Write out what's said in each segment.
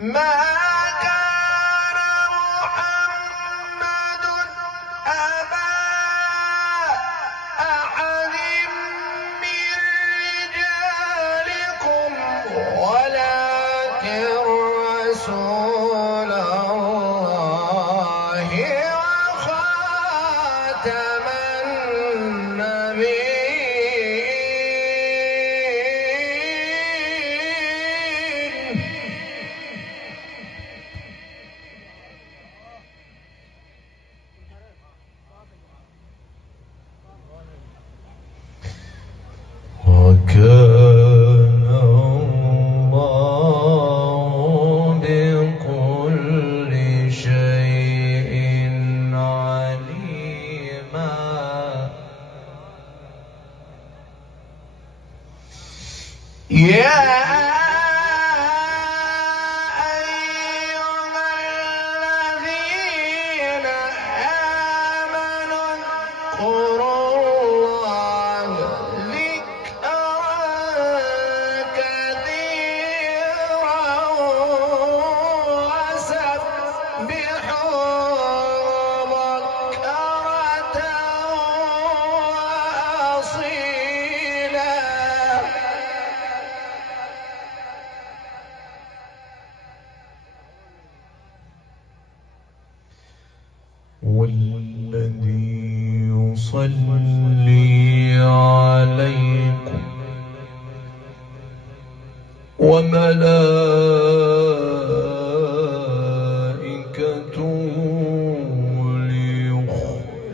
ما كان محمد أبا أحد من رجالكم ولكن رسول الله وخاتم النبيين. وكان الله بكل شيء عليما. يا أيها الذين آمنوا اذكروا الله ذكرا كثيرا وسبحوه بكرة وأصيلا. والذي يصلي عليكم وملائكته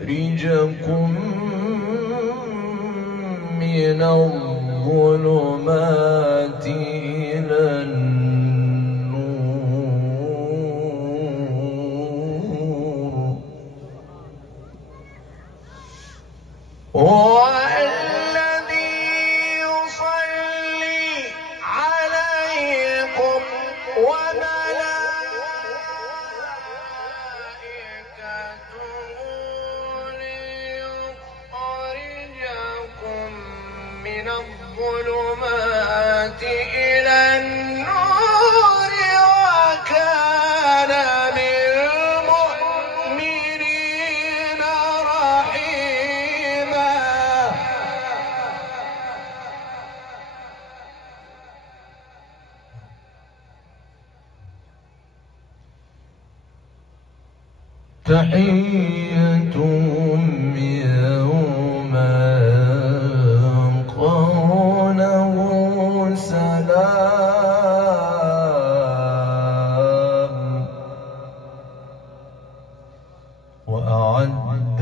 ليخرجكم من الظلمات إلى النور. والذي يصلي عليكم وملائكته ليخرجكم من الظلمات إلى النور وكان بالمؤمنين رحيما. تحيتهم يوم يلقونه سلام وأعد